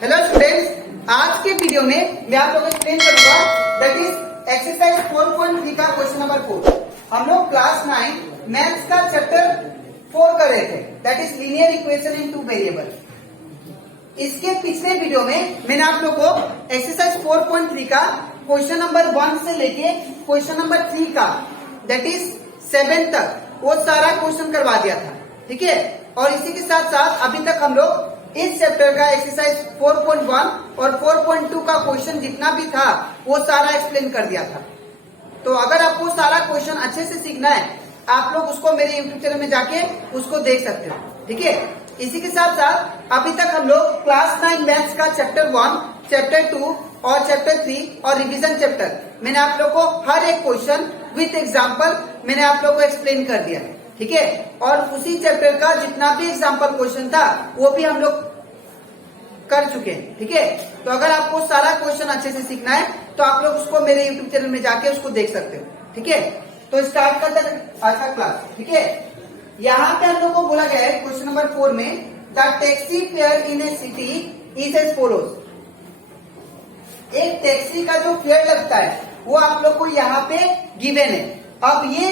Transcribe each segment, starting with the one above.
Hello students, आज के video में मैं आप लोगों को एक्सप्लेन करूंगा दैट इज एक्सरसाइज 4.3 का क्वेश्चन नंबर 4। हम लोग क्लास 9 मैथ्स का चैप्टर 4 कर रहे थे that is linear equation in two variable. इसके पिछले वीडियो में मैंने आप लोग को एक्सरसाइज 4.3 का क्वेश्चन नंबर 1 से लेके क्वेश्चन नंबर 3 का दैट इज 7 तक वो सारा क्वेश्चन करवा दिया था, ठीक है। और इसी के साथ साथ अभी तक हम लोग इस चैप्टर का एक्सरसाइज 4.1 और 4.2 का क्वेश्चन जितना भी था वो सारा एक्सप्लेन कर दिया था। तो अगर आपको सारा क्वेश्चन अच्छे से सीखना है आप लोग उसको मेरे यूट्यूब चैनल में जाके उसको देख सकते हो, ठीक है। इसी के साथ साथ अभी तक हम लोग क्लास 9 मैथ्स का चैप्टर 1, चैप्टर 2 और चैप्टर 3 और रिवीजन चैप्टर मैंने आप लोग को हर एक क्वेश्चन विथ एग्जाम्पल मैंने आप लोग को एक्सप्लेन कर दिया, ठीक है। और उसी चैप्टर का जितना भी एग्जाम्पल क्वेश्चन था वो भी हम लोग कर चुके हैं, ठीक है। तो अगर आपको सारा क्वेश्चन अच्छे से सीखना है तो आप लोग उसको मेरे यूट्यूब चैनल में जाके उसको देख सकते हो, ठीक है। तो स्टार्ट करते हैं आज का क्लास, ठीक है। यहाँ पे हम लोग को बोला गया है क्वेश्चन नंबर 4 में the taxi fare in a city is as follows. एक टैक्सी का जो फेयर लगता है वो आप लोग को यहाँ पे गिवन है। अब ये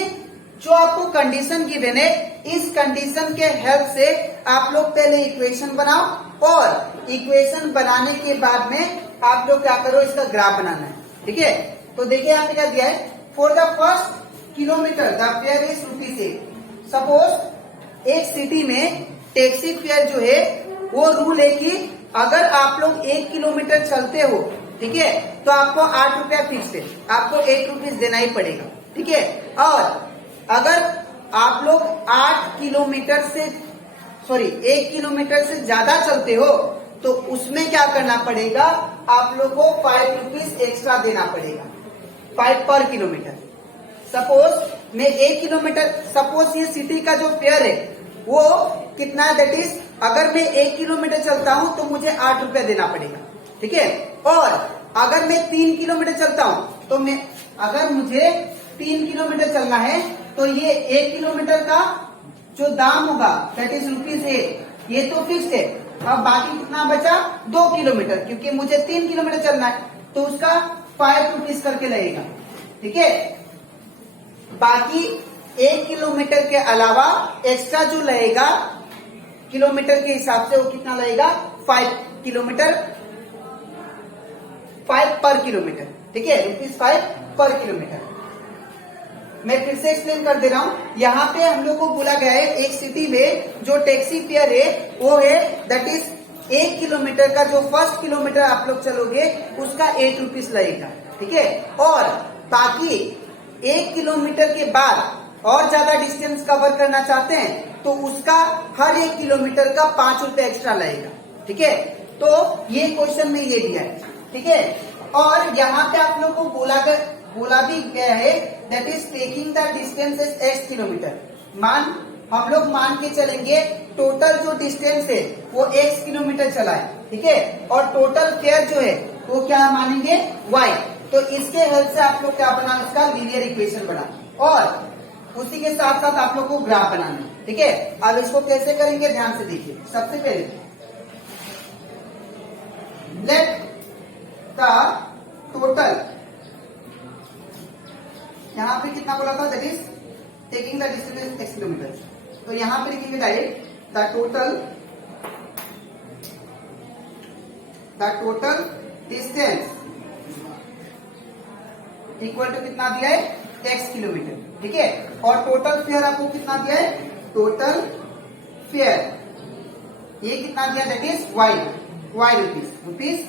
जो आपको कंडीशन गिवन है इस कंडीशन के हेल्प से आप लोग पहले इक्वेशन बनाओ और इक्वेशन बनाने के बाद में आप लोग क्या करो, इसका ग्राफ बनाना है, ठीक है। तो देखिए यहाँ पे क्या दिया है, for the first kilometre the fair is ₹8। Suppose एक सिटी में टैक्सी फेयर जो है वो रूल है कि अगर आप लोग 1 किलोमीटर चलते हो, ठीक है, तो आपको 8 रुपया फिक्स है, आपको 8 रुपीज देना ही पड़ेगा, ठीक है। और अगर आप लोग 1 किलोमीटर से ज्यादा चलते हो तो उसमें क्या करना पड़ेगा, आप लोग को 5 रुपीज एक्स्ट्रा देना पड़ेगा, 5 पर किलोमीटर। सपोज मैं 1 किलोमीटर, सपोज ये सिटी का जो फेयर है वो कितना है, दैट इज अगर मैं 1 किलोमीटर चलता हूं तो मुझे 8 रुपया देना पड़ेगा, ठीक है। और अगर मैं 3 किलोमीटर चलता हूं तो अगर मुझे 3 किलोमीटर चलना है तो ये 1 किलोमीटर का जो दाम होगा दैट इज ₹8, ये तो फिक्स है। अब बाकी कितना बचा, 2 किलोमीटर, क्योंकि मुझे 3 किलोमीटर चलना है तो उसका 5 रुपीज करके लगेगा, ठीक है। बाकी 1 किलोमीटर के अलावा एक्स्ट्रा जो लगेगा किलोमीटर के हिसाब से वो कितना लगेगा, 5 पर किलोमीटर, ठीक है, ₹5 पर किलोमीटर। मैं फिर से एक्सप्लेन कर दे रहा हूँ। यहाँ पे हम लोग को बोला गया है एक सिटी में जो टैक्सी फेयर है वो है दैट इज 1 किलोमीटर का जो फर्स्ट किलोमीटर आप लोग चलोगे उसका 8 रुपीज लगेगा, ठीक है। और बाकी 1 किलोमीटर के बाद और ज्यादा डिस्टेंस कवर करना चाहते हैं तो उसका हर 1 किलोमीटर का 5 रुपए एक्स्ट्रा लगेगा, ठीक है। तो ये क्वेश्चन में ये दिया है, ठीक है। और यहाँ पे आप लोग को बोला भी गया है that is taking the distance is x kilometre. हम लोग मान के चलेंगे टोटल जो डिस्टेंस है वो x किलोमीटर चला है, ठीक है। और टोटल फेयर जो है वो क्या मानेंगे, y। तो इसके हेल्प से आप लोग क्या बनाना, इसका लीनियर इक्वेशन बना और उसी के साथ साथ आप लोग को ग्राफ बनाना है, ठीक है। अब इसको कैसे करेंगे ध्यान से देखिए। सबसे पहले लेट द टोटल, यहाँ पे कितना बोला था, that is taking the distance x kilometre. तो यहाँ पे लिखेंगे direct the total distance equal to कितना दिया है, x किलोमीटर, ठीक है। और टोटल फेयर आपको कितना दिया है, टोटल फेयर ये कितना दिया, that is y rupees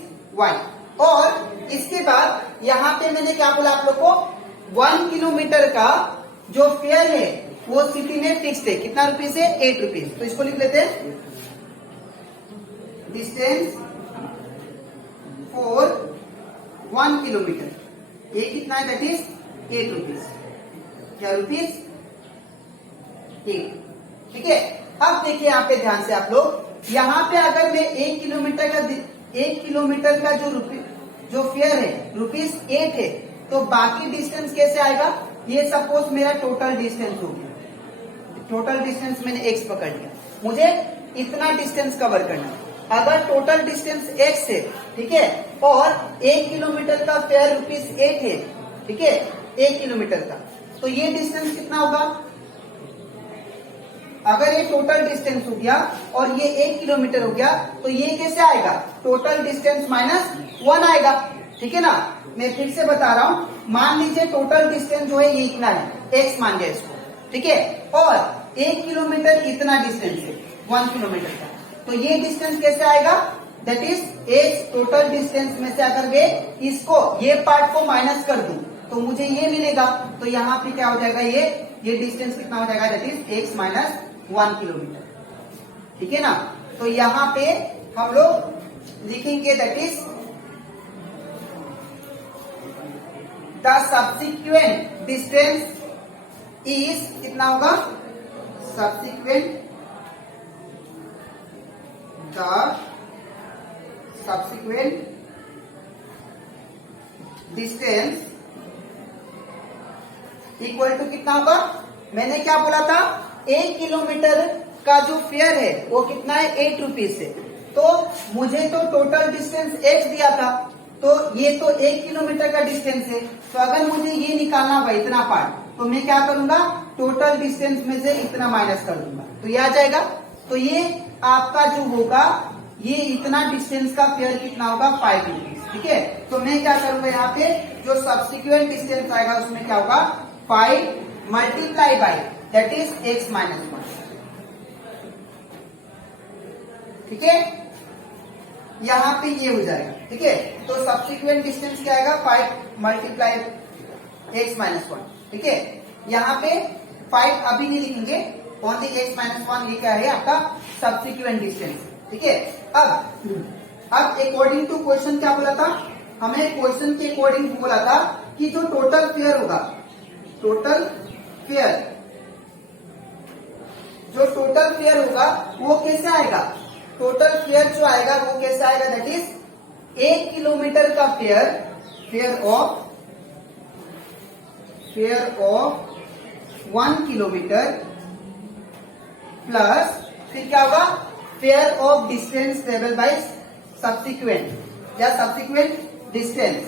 y। और इसके बाद यहाँ पे मैंने क्या बोला आप लोग को, 1 किलोमीटर का जो फेयर है वो सिटी में फिक्स्ड है, कितना रुपीज है, 8 रुपीज। तो इसको लिख लेते हैं, डिस्टेंस फॉर 1 किलोमीटर ये कितना है, दैट इज 8 रुपीज, क्या रुपीज 8, ठीक है। अब देखिए यहाँ पे ध्यान से आप लोग, यहाँ पे अगर मैं 1 किलोमीटर का जो फेयर है ₹8 है तो बाकी डिस्टेंस कैसे आएगा, ये सपोज मेरा टोटल डिस्टेंस हो गया, टोटल डिस्टेंस मैंने x पकड़ लिया, मुझे इतना डिस्टेंस कवर करना है, अगर टोटल डिस्टेंस x है, ठीक है, और 1 किलोमीटर का फेयर ₹8 है, ठीक है, 1 किलोमीटर का, तो ये डिस्टेंस कितना होगा? अगर ये टोटल डिस्टेंस हो गया और ये 1 किलोमीटर हो गया, तो ये कैसे आएगा? टोटल डिस्टेंस माइनस 1 आएगा, ठीक है ना। मैं फिर से बता रहा हूं, मान लीजिए टोटल डिस्टेंस जो है ये इतना है, x मान लिया इसको, ठीक है, और 1 किलोमीटर इतना डिस्टेंस है, 1 किलोमीटर का, तो ये डिस्टेंस कैसे आएगा? That is x total distance में से अगर मैं इसको ये पार्ट को माइनस कर दूं तो मुझे ये मिलेगा, तो यहाँ पे क्या हो जाएगा? ये डिस्टेंस कितना हो जाएगा? That is x minus 1 kilometre, ठीक है ना। तो यहाँ पे हम लोग लिखेंगे that is the subsequent distance is, कितना होगा? सब्सिक्वेंट डिस्टेंस इक्वल टू कितना होगा? मैंने क्या बोला था? 1 किलोमीटर का जो फेयर है वो कितना है? ₹8 है। तो मुझे तो टोटल डिस्टेंस x दिया था, तो ये तो 1 किलोमीटर का डिस्टेंस है, तो अगर मुझे ये निकालना होगा इतना पार्ट, तो मैं क्या करूंगा? टोटल डिस्टेंस में से इतना माइनस कर दूंगा, तो ये आ जाएगा। तो ये आपका जो होगा, ये इतना डिस्टेंस का फेयर कितना होगा? ₹5, ठीक है। तो मैं क्या करूंगा? यहाँ पे जो सब्सिक्वेंट डिस्टेंस आएगा उसमें क्या होगा? 5 multiply by that is x minus 1, ठीक है। यहाँ पे ये हो जाएगा, ठीक है। तो सब्सिक्वेंट डिस्टेंस क्या आएगा? 5 मल्टीप्लाई x माइनस 1, ठीक है। यहाँ पे 5 अभी नहीं लिखेंगे, ओनली x माइनस 1, ये क्या है? आपका सब्सिक्वेंट डिस्टेंस, ठीक है। अब अकॉर्डिंग टू क्वेश्चन क्या बोला था? हमें क्वेश्चन के अकॉर्डिंग बोला था कि जो टोटल फेयर होगा, टोटल फेयर होगा वो कैसे आएगा? टोटल फेयर जो आएगा वो कैसे आएगा? दैट इज 1 किलोमीटर का फेयर ऑफ 1 किलोमीटर प्लस फिर क्या होगा? Fare of distance travel by subsequent या subsequent distance,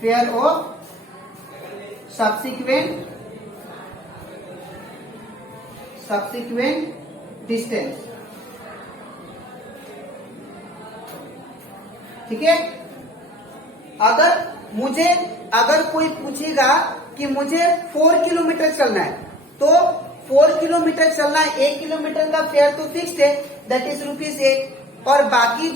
fare of subsequent distance, ठीक है। अगर कोई पूछेगा कि मुझे 4 किलोमीटर चलना है, तो 4 किलोमीटर चलना है, 1 किलोमीटर का फेयर तो फिक्स्ड है, दैट इज ₹8, और बाकी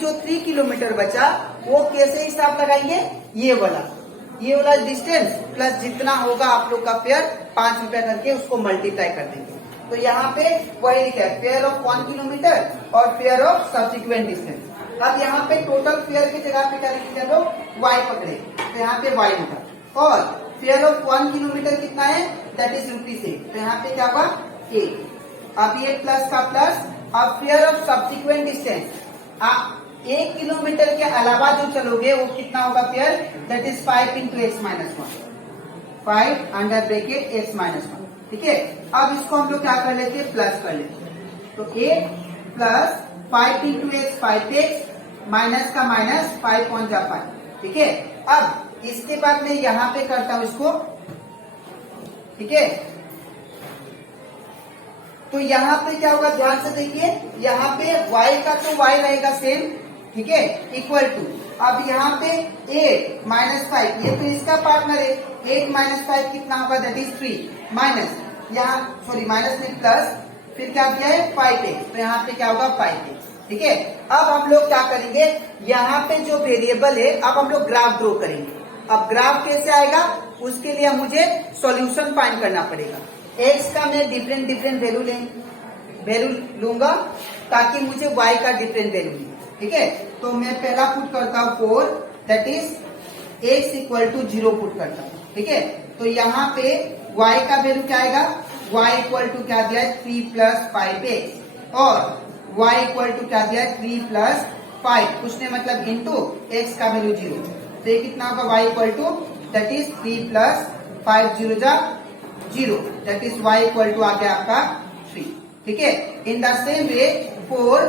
जो 3 किलोमीटर बचा वो कैसे हिसाब लगाएंगे? ये वाला डिस्टेंस प्लस जितना होगा आप लोग का फेयर ₹5 करके उसको मल्टीप्लाई कर देंगे। तो यहाँ पे वही लिखा है, फेयर ऑफ 1 किलोमीटर और फेयर ऑफ सब्सिक्वेंट डिस्टेंस। अब यहाँ पे टोटल फेयर की जगह पे क्या लिखेंगे हम लोग? y पकड़े, तो यहाँ पे y होगा, और फेयर ऑफ 1 किलोमीटर कितना है? दैट इज ₹8, तो यहाँ पे क्या होगा? 8। अब ये प्लस का प्लस, अब fair of subsequent distance, 1 kilometre के अलावा जो चलोगे वो कितना होगा fair? That is 5 into x minus 1, 5 under bracket x minus 1, ठीक है। अब इसको हम लोग क्या कर लेते हैं? प्लस कर लेते हैं, तो 8 plus 5 into x 5x minus का माइनस 5 पॉइंट 5, ठीक है। अब इसके बाद मैं यहाँ पे करता हूं इसको, ठीक है। तो यहाँ पे क्या होगा? ध्यान से देखिए, यहाँ पे y का तो y रहेगा सेम, ठीक है, इक्वल टू, अब यहाँ पे 8 माइनस 5, ये तो इसका पार्टनर है, 8 माइनस 5 कितना होगा? दैट इज 3, माइनस यहाँ सॉरी माइनस नहीं प्लस, फिर क्या दिया है? 5x, तो यहाँ पे क्या होगा? 5x, ठीक है। अब हम लोग क्या करेंगे? यहाँ पे जो वेरिएबल है, अब हम लोग ग्राफ ड्रॉ करेंगे। अब ग्राफ कैसे आएगा? उसके लिए मुझे सॉल्यूशन फाइंड करना पड़ेगा। x का मैं डिफरेंट वैल्यू लूंगा ताकि मुझे y का डिफरेंट वैल्यू मिले, ठीक है। तो मैं पहला पुट करता हूँ 4, that is x equal to 0 put करता हूँ, ठीक है। तो यहाँ पे y का वैल्यू क्या आएगा? y इक्वल टू क्या दिया है? 3 प्लस 5x, और y इक्वल टू क्या दिया है? 3 प्लस 5, उसने मतलब इंटू x का वैल्यू 0, तो ये कितना होगा? y equal to that is 3 plus 5 0 जा 0, that is y equal to आ गया आपका 3, ठीक है। In the same way four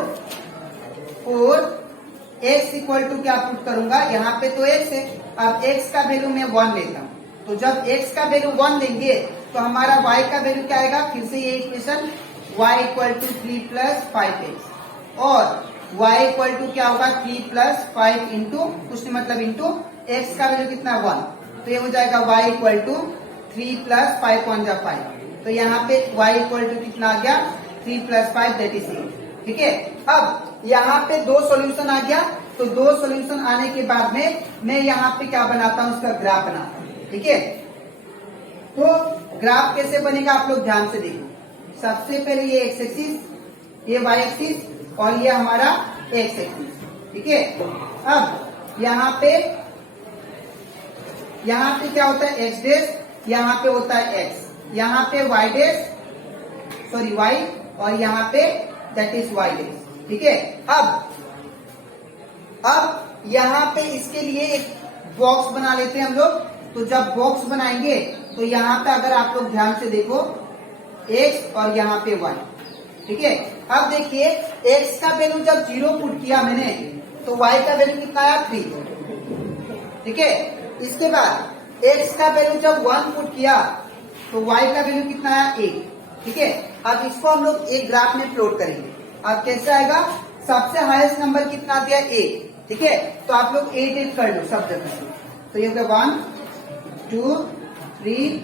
x equal to क्या पुट करूंगा, यहाँ पे तो एक्स है, अब एक्स का वैल्यू मैं 1 लेता हूँ, तो जब एक्स का वैल्यू 1 लेंगे तो हमारा y का वैल्यू क्या आएगा, फिर से ये equation y equal to 3 plus 5x और y इक्वल टू क्या होगा 3 प्लस 5 इंटू कुछ नहीं मतलब इंटू एक्स का वैल्यू कितना 1, तो ये हो जाएगा y इक्वल टू 3 प्लस 5 1 जा 5, तो यहाँ पे y इक्वल टू कितना आ गया 3 प्लस 5 दैट इज 8। ठीक है, अब यहाँ पे 2 सॉल्यूशन आ गया, तो 2 सॉल्यूशन आने के बाद में मैं यहाँ पे क्या बनाता हूँ, उसका ग्राफ बनाता हूँ। ठीक है, तो ग्राफ कैसे बनेगा आप लोग ध्यान से देखो। सबसे पहले ये एक्स एक्सिस, ये वाई एक्सिस और ये हमारा एक्स एक्सिस। ठीक है, अब यहाँ पे क्या होता है एक्स डैश, यहाँ पे होता है एक्स, यहाँ पे वाई डैश सॉरी वाई और यहाँ पे दैट इज वाई डैश। ठीक है, अब यहाँ पे इसके लिए एक बॉक्स बना लेते हैं हम लोग। तो जब बॉक्स बनाएंगे तो यहाँ पे अगर आप लोग ध्यान से देखो x और यहाँ पे y। ठीक है, अब देखिए x का वैल्यू जब 0 पुट किया मैंने तो y का वैल्यू कितना आया 3। ठीक है, इसके बाद x का वैल्यू जब 1 पुट किया तो y का वैल्यू कितना आया 1। ठीक है, अब इसको हम लोग एक ग्राफ में प्लॉट करेंगे। अब कैसे आएगा, सबसे हाईएस्ट नंबर कितना दिया 8। ठीक है, तो आप लोग 8 कर लो सब जगह से, तो ये होगा 1 2 3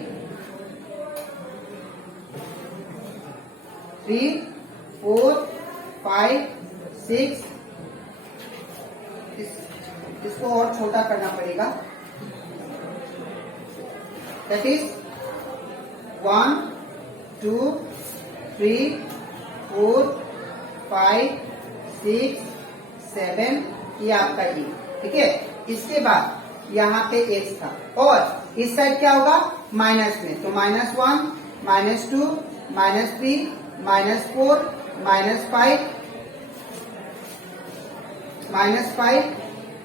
4 5 6, इसको और छोटा करना पड़ेगा, दैट इज 1 2 3 4 5 6 7, ये आपका ये। ठीक है, इसके बाद यहाँ पे x था और इस साइड क्या होगा माइनस में, तो -1 -2 -3 -4 -5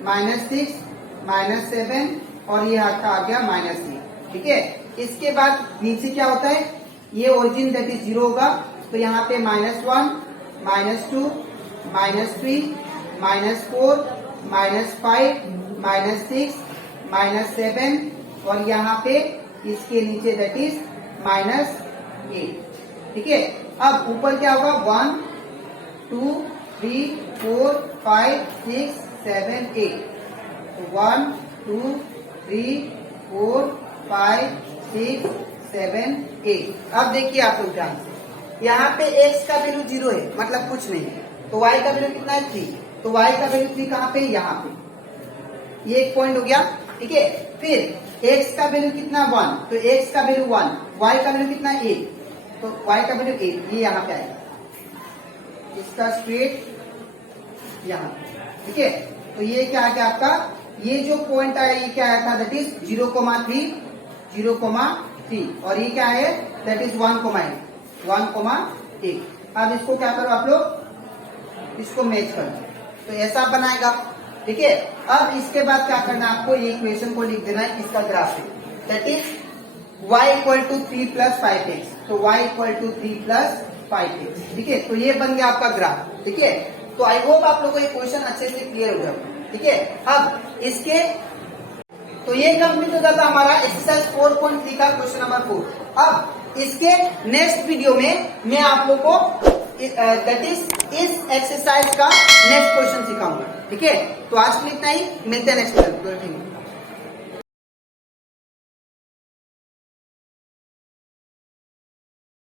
-6 -7 और ये आपका आ गया -3। ठीक है, इसके बाद नीचे क्या होता है, ये ओरिजिन दैट इज 0 होगा, तो यहाँ पे -1 -2 -3 -4 -5 -6 -7 और यहाँ पे इसके नीचे दैट इज -8। ठीक है, अब ऊपर क्या होगा 1 2 3 4 5 6 7 8, 1 2 3 4 5 6 7 8। अब देखिए आप लोग ध्यान से, यहाँ पे x का वैल्यू 0 है मतलब कुछ नहीं है, तो y का वैल्यू कितना है 3, तो y का वैल्यू 3 कहाँ पे, यहाँ पे, ये एक पॉइंट हो गया। ठीक है, फिर x का वैल्यू कितना 1, तो x का वैल्यू 1, y का वैल्यू कितना 8, तो y का वैल्यू 8, ये यहाँ पे आएगा, इसका स्ट्रेट यहाँ। ठीक है, तो ये क्या आ गया आपका, ये जो पॉइंट आया ये क्या आया था, दैट इज 0,3 0,3 और ये क्या है, दैट इज 1,8। अब इसको क्या करो आप लोग, इसको मैच करो, तो ऐसा बनाएगा। ठीक है, अब इसके बाद क्या करना है आपको, ये इक्वेशन को लिख देना है इसका ग्राफ है, that is y equal to 3 plus 5x, तो y equal to 3 plus 5x। ठीक है, तो ये बन गया आपका ग्राफ। ठीक है, तो आई होप आप लोगों को ये क्वेश्चन अच्छे से क्लियर हो गया। ठीक है, अब इसके तो ये कंप्लीट हो जाता हमारा एक्सरसाइज 4.3 का क्वेश्चन नंबर 4। अब इसके नेक्स्ट वीडियो में मैं आप लोग को दैट इज इस एक्सरसाइज का नेक्स्ट क्वेश्चन सिखाऊंगा। ठीक है, तो आज के लिए इतना ही, मिलते हैं नेक्स्ट वीडियो।